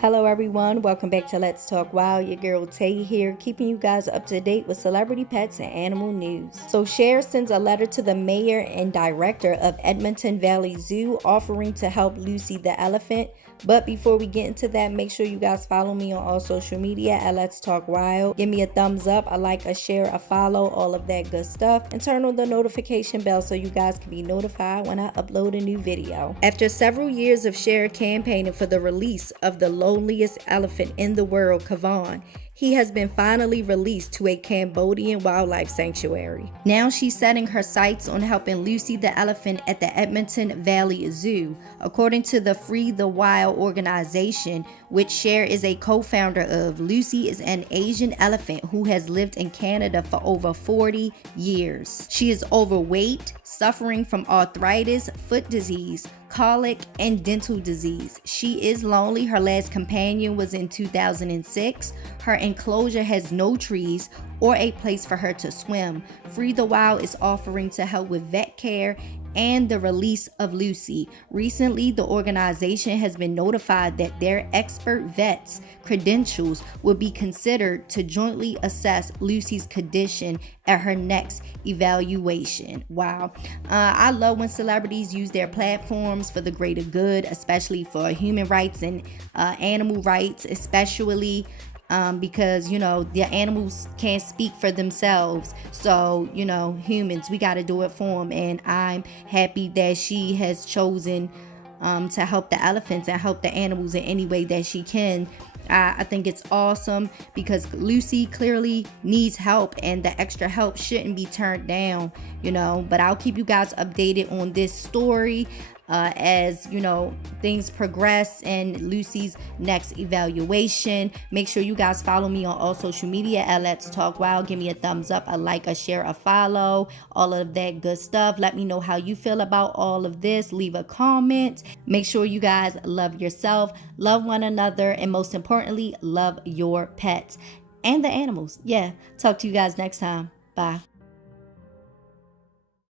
Hello everyone, welcome back to Let's Talk Wild. Your girl Tay here, keeping you guys up to date with celebrity pets and animal news. So Cher sends a letter to the mayor and director of Edmonton Valley Zoo offering to help Lucy the elephant. But before we get into that, make sure you guys follow me on all social media at Let's Talk Wild. Give me a thumbs up, a like, a share, a follow, all of that good stuff. And turn on the notification bell so you guys can be notified when I upload a new video. After several years of Cher campaigning for the release of the loneliest elephant in the world, Kaavan, he has been finally released to a Cambodian wildlife sanctuary. Now she's setting her sights on helping Lucy the elephant at the Edmonton Valley Zoo. According to the Free the Wild organization, which Cher is a co-founder of, Lucy is an Asian elephant who has lived in Canada for over 40 years. She is overweight, suffering from arthritis, foot disease, colic, and dental disease. She is lonely. Her last companion was in 2006. Her enclosure has no trees or a place for her to swim. Free the Wild is offering to help with vet care and the release of Lucy. Recently, the organization has been notified that their expert vets' credentials will be considered to jointly assess Lucy's condition at her next evaluation. Wow. I love when celebrities use their platforms for the greater good, especially for human rights and animal rights, especially because the animals can't speak for themselves. So humans, we got to do it for them. And I'm happy that she has chosen to help the elephants and help the animals in any way that she can. I think it's awesome because Lucy clearly needs help, and the extra help shouldn't be turned down, but I'll keep you guys updated on this story as things progress and Lucy's next evaluation. Make sure you guys follow me on all social media at Let's Talk Wild. Give me a thumbs up, a like, a share, a follow, all of that good stuff. Let me know how you feel about all of this. Leave a comment. Make sure you guys love yourself, love one another, and most importantly, love your pets and the animals. Talk to you guys next time. Bye.